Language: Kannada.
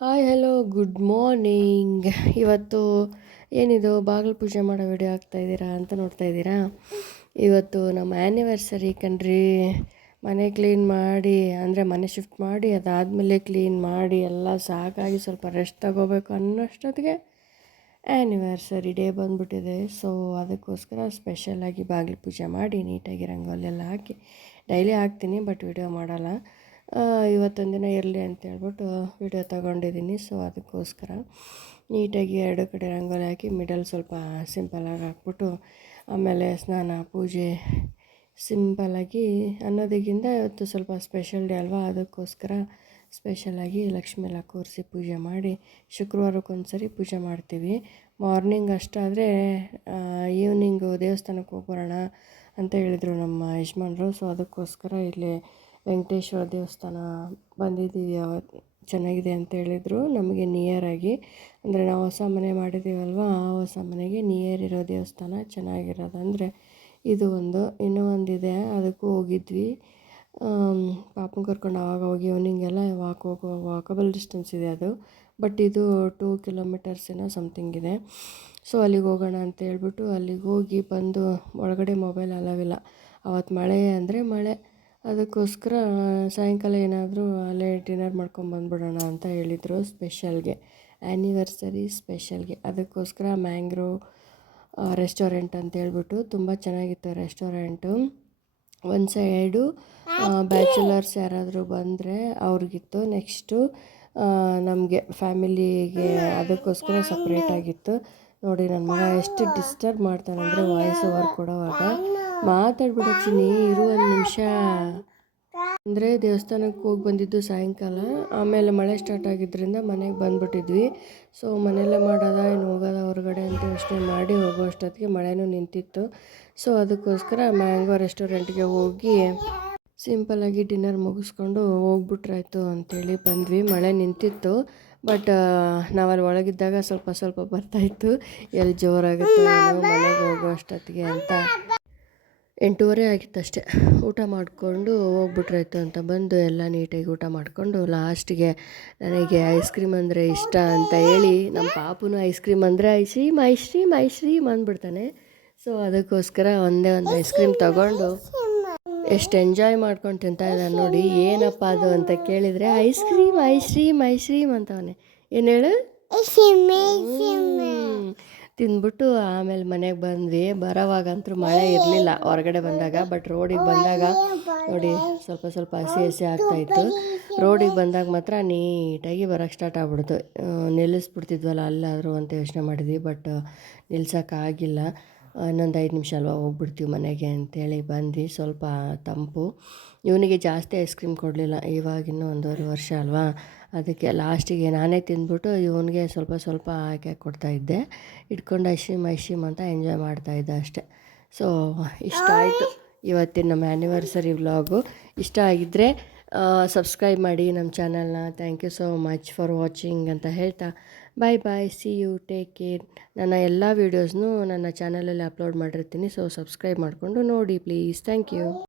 Hi hello good morning. ಇವತ್ತು ಏನಿದು ಬಾಗಿಲು ಪೂಜೆ ಮಾಡೋ ವಿಡಿಯೋ ಹಾಕ್ತಾಯಿದ್ದೀರಾ ಅಂತ ನೋಡ್ತಾ ಇದ್ದೀರಾ. ಇವತ್ತು ನಮ್ಮ ಆ್ಯನಿವರ್ಸರಿ ಕಣ್ರಿ. ಮನೆ ಕ್ಲೀನ್ ಮಾಡಿ ಅಂದರೆ ಮನೆ ಶಿಫ್ಟ್ ಮಾಡಿ ಅದಾದಮೇಲೆ ಕ್ಲೀನ್ ಮಾಡಿ ಎಲ್ಲ ಸಾಕಾಗಿ ಸ್ವಲ್ಪ ರೆಸ್ಟ್ ತಗೋಬೇಕು ಅನ್ನೋಷ್ಟೊತ್ತಿಗೆ ಆ್ಯನಿವರ್ಸರಿ ಡೇ ಬಂದುಬಿಟ್ಟಿದೆ. ಸೊ ಅದಕ್ಕೋಸ್ಕರ ಸ್ಪೆಷಲಾಗಿ ಬಾಗಿಲು ಪೂಜೆ ಮಾಡಿ ನೀಟಾಗಿ ರಂಗೋಲಿ ಎಲ್ಲ ಹಾಕಿ ಡೈಲಿ ಹಾಕ್ತೀನಿ, ಬಟ್ ವಿಡಿಯೋ ಮಾಡಲ್ಲ. ಇವತ್ತೊಂದು ದಿನ ಇರಲಿ ಅಂತ ಹೇಳ್ಬಿಟ್ಟು ವಿಡಿಯೋ ತಗೊಂಡಿದ್ದೀನಿ. ಸೊ ಅದಕ್ಕೋಸ್ಕರ ನೀಟಾಗಿ ಎರಡು ಕಡೆ ರಂಗೋಲಿ ಹಾಕಿ ಮಿಡಲ್ ಸ್ವಲ್ಪ ಸಿಂಪಲಾಗಿ ಹಾಕ್ಬಿಟ್ಟು ಆಮೇಲೆ ಸ್ನಾನ ಪೂಜೆ ಸಿಂಪಲಾಗಿ ಅನ್ನೋದಕ್ಕಿಂತ ಇವತ್ತು ಸ್ವಲ್ಪ ಸ್ಪೆಷಲ್ ಡೇ ಅಲ್ವಾ, ಅದಕ್ಕೋಸ್ಕರ ಸ್ಪೆಷಲಾಗಿ ಲಕ್ಷ್ಮಿ ಎಲ್ಲ ಕೂರಿಸಿ ಪೂಜೆ ಮಾಡಿ ಶುಕ್ರವಾರಕ್ಕೊಂದು ಸರಿ ಪೂಜೆ ಮಾಡ್ತೀವಿ. ಮಾರ್ನಿಂಗ್ ಅಷ್ಟಾದರೆ ಈವ್ನಿಂಗು ದೇವಸ್ಥಾನಕ್ಕೆ ಹೋಗ್ಬರೋಣ ಅಂತ ಹೇಳಿದರು ನಮ್ಮ ಯಜಮಾನ್ರು. ಸೊ ಅದಕ್ಕೋಸ್ಕರ ಇಲ್ಲಿ ವೆಂಕಟೇಶ್ವರ ದೇವಸ್ಥಾನ ಬಂದಿದ್ದೀವಿ. ಚೆನ್ನಾಗಿದೆ ಅಂತ ಹೇಳಿದರು. ನಮಗೆ ನಿಯರಾಗಿ ಅಂದರೆ ನಾವು ಹೊಸ ಮನೆ ಮಾಡಿದ್ದೀವಲ್ವ, ಆ ಹೊಸ ಮನೆಗೆ ನಿಯರ್ ಇರೋ ದೇವಸ್ಥಾನ ಚೆನ್ನಾಗಿರೋದು ಅಂದರೆ ಇದು ಒಂದು. ಇನ್ನೂ ಒಂದಿದೆ, ಅದಕ್ಕೂ ಹೋಗಿದ್ವಿ. ಪಾಪನ ಕರ್ಕೊಂಡು ಆವಾಗ ಹೋಗಿ ಈವ್ನಿಂಗೆಲ್ಲ ವಾಕಬಲ್ ಡಿಸ್ಟೆನ್ಸ್ ಇದೆ ಅದು, ಬಟ್ ಇದು 2 ಕಿಲೋಮೀಟರ್ಸ್ ಏನೋ ಸಮಥಿಂಗ್ ಇದೆ. ಸೊ ಅಲ್ಲಿಗೆ ಹೋಗೋಣ ಅಂತ ಹೇಳ್ಬಿಟ್ಟು ಅಲ್ಲಿಗೆ ಹೋಗಿ ಬಂದು ಒಳಗಡೆ ಮೊಬೈಲ್ ಅಲವಿಲ್ಲ. ಅವತ್ತು ಮಳೆ ಅಂದರೆ ಮಳೆ, ಅದಕ್ಕೋಸ್ಕರ ಸಾಯಂಕಾಲ ಏನಾದರೂ ಅಲ್ಲೇ ಡಿನ್ನರ್ ಮಾಡ್ಕೊಂಡು ಬಂದುಬಿಡೋಣ ಅಂತ ಹೇಳಿದರು. ಸ್ಪೆಷಲ್ಗೆ ಆ್ಯನಿವರ್ಸರಿ ಸ್ಪೆಷಲ್ಗೆ ಅದಕ್ಕೋಸ್ಕರ ಮ್ಯಾಂಗ್ರೋ ರೆಸ್ಟೋರೆಂಟ್ ಅಂತ ಹೇಳ್ಬಿಟ್ಟು ತುಂಬ ಚೆನ್ನಾಗಿತ್ತು ರೆಸ್ಟೋರೆಂಟು. ಒಂದು ಸೈಡು ಬ್ಯಾಚುಲರ್ಸ್ ಯಾರಾದರೂ ಬಂದರೆ ಅವ್ರಿಗಿತ್ತು, ನೆಕ್ಸ್ಟು ನಮಗೆ ಫ್ಯಾಮಿಲಿಗೆ ಅದಕ್ಕೋಸ್ಕರ ಸಪ್ರೇಟಾಗಿತ್ತು. ನೋಡಿ ನನ್ನ ಮಗ ಎಷ್ಟು ಡಿಸ್ಟರ್ಬ್ ಮಾಡ್ತಾನೆ ಅಂದರೆ ವಾಯ್ಸ್ ಓವರ್ ಕೊಡೋವಾಗ ಮಾತಾಡ್ಬಿಡೋ ಚಿನ್ನಿ ಇರು ಒಂದು ನಿಮಿಷ. ಅಂದರೆ ದೇವಸ್ಥಾನಕ್ಕೆ ಹೋಗಿ ಬಂದಿದ್ದು ಸಾಯಂಕಾಲ, ಆಮೇಲೆ ಮಳೆ ಸ್ಟಾರ್ಟ್ ಆಗಿದ್ದರಿಂದ ಮನೆಗೆ ಬಂದುಬಿಟ್ಟಿದ್ವಿ. ಸೊ ಮನೆಯಲ್ಲೇ ಮಾಡೋದ ಏನು ಹೋಗೋದ ಹೊರಗಡೆ ಅಂತ ಯೋಚನೆ ಮಾಡಿ ಹೋಗೋ ಅಷ್ಟೊತ್ತಿಗೆ ಮಳೆನೂ ನಿಂತಿತ್ತು. ಸೊ ಅದಕ್ಕೋಸ್ಕರ ಮ್ಯಾಂಗೋ ರೆಸ್ಟೋರೆಂಟ್ಗೆ ಹೋಗಿ ಸಿಂಪಲಾಗಿ ಡಿನ್ನರ್ ಮುಗಿಸ್ಕೊಂಡು ಹೋಗ್ಬಿಟ್ರಾಯ್ತು ಅಂಥೇಳಿ ಬಂದ್ವಿ. ಮಳೆ ನಿಂತಿತ್ತು, ಬಟ್ ನಾವಲ್ಲಿ ಒಳಗಿದ್ದಾಗ ಸ್ವಲ್ಪ ಸ್ವಲ್ಪ ಬರ್ತಾಯಿತ್ತು. ಎಲ್ಲಿ ಜೋರಾಗುತ್ತೋ ಏನೋ ಮನೆಗೆ ಹೋಗೋ ಅಷ್ಟೊತ್ತಿಗೆ ಅಂತ 8:30 ಆಗಿತ್ತಷ್ಟೆ. ಊಟ ಮಾಡಿಕೊಂಡು ಹೋಗ್ಬಿಟ್ರಾಯ್ತು ಅಂತ ಬಂದು ಎಲ್ಲ ನೀಟಾಗಿ ಊಟ ಮಾಡಿಕೊಂಡು ಲಾಸ್ಟಿಗೆ ನನಗೆ ಐಸ್ ಕ್ರೀಮ್ ಅಂದರೆ ಇಷ್ಟ ಅಂತ ಹೇಳಿ ನಮ್ಮ ಪಾಪುನು ಐಸ್ ಕ್ರೀಮ್ ಅಂದರೆ ಐಸ್ ಕ್ರೀಮ್ ಅಂದ್ಬಿಡ್ತಾನೆ. ಸೊ ಅದಕ್ಕೋಸ್ಕರ ಒಂದೇ ಒಂದು ಐಸ್ ಕ್ರೀಮ್ ತಗೊಂಡು ಎಷ್ಟು ಎಂಜಾಯ್ ಮಾಡ್ಕೊಂಡು ತಿಂತಾಯಿದ್ದಾನೆ ನೋಡಿ. ಏನಪ್ಪ ಅದು ಅಂತ ಕೇಳಿದರೆ ಐಸ್ ಕ್ರೀಮ್ ಅಂತವನೆ. ಏನು ಹೇಳು ತಿಂದ್ಬಿಟ್ಟು ಆಮೇಲೆ ಮನೆಗೆ ಬಂದ್ವಿ. ಬರೋವಾಗಂತೂ ಮಳೆ ಇರಲಿಲ್ಲ ಹೊರಗಡೆ ಬಂದಾಗ, ಬಟ್ ರೋಡಿಗೆ ಬಂದಾಗ ನೋಡಿ ಸ್ವಲ್ಪ ಸ್ವಲ್ಪ ಹಸಿ ಆಗ್ತಾಯಿತ್ತು. ರೋಡಿಗೆ ಬಂದಾಗ ಮಾತ್ರ ನೀಟಾಗಿ ಬರೋಕ್ಕೆ ಸ್ಟಾರ್ಟ್ ಆಗ್ಬಿಡ್ತು. ನಿಲ್ಲಿಸ್ಬಿಡ್ತಿದ್ವಲ್ಲ ಅಲ್ಲಾದರೂ ಅಂತ ಯೋಚನೆ ಮಾಡಿದ್ವಿ, ಬಟ್ ನಿಲ್ಸೋಕ್ಕಾಗಿಲ್ಲ. ಇನ್ನೊಂದು 5 ನಿಮಿಷ ಅಲ್ವಾ ಹೋಗ್ಬಿಡ್ತೀವಿ ಮನೆಗೆ ಅಂತೇಳಿ ಬಂದ್ವಿ. ಸ್ವಲ್ಪ ತಂಪು. ಇವನಿಗೆ ಜಾಸ್ತಿ ಐಸ್ ಕ್ರೀಮ್ ಕೊಡಲಿಲ್ಲ, ಇವಾಗಿನ್ನೂ 1.5 ವರ್ಷ ಅಲ್ವಾ, ಅದಕ್ಕೆ ಲಾಸ್ಟಿಗೆ ನಾನೇ ತಿಂದ್ಬಿಟ್ಟು ಇವನಿಗೆ ಸ್ವಲ್ಪ ಸ್ವಲ್ಪ ಹಾಕಿ ಕೊಡ್ತಾಯಿದ್ದೆ. ಇಟ್ಕೊಂಡು ಐಸ್ ಕ್ರೀಮ್ ಅಂತ ಎಂಜಾಯ್ ಮಾಡ್ತಾಯಿದ್ದೆ ಅಷ್ಟೆ. ಸೊ ಇಷ್ಟ ಆಯಿತು ಇವತ್ತಿನ ನಮ್ಮ ಆ್ಯನಿವರ್ಸರಿ ವ್ಲಾಗು. ಇಷ್ಟ ಆಗಿದ್ದರೆ ಸಬ್ಸ್ಕ್ರೈಬ್ ಮಾಡಿ ನಮ್ಮ ಚಾನಲ್ನ. Thank you so much for watching ಅಂತ ಹೇಳ್ತಾ bye see you, take care. ನನ್ನ ಎಲ್ಲ ವೀಡಿಯೋಸ್ನೂ ನನ್ನ ಚಾನಲಲ್ಲಿ ಅಪ್ಲೋಡ್ ಮಾಡಿರ್ತೀನಿ. ಸೊ ಸಬ್ಸ್ಕ್ರೈಬ್ ಮಾಡಿಕೊಂಡು ನೋಡಿ ಪ್ಲೀಸ್. Thank you.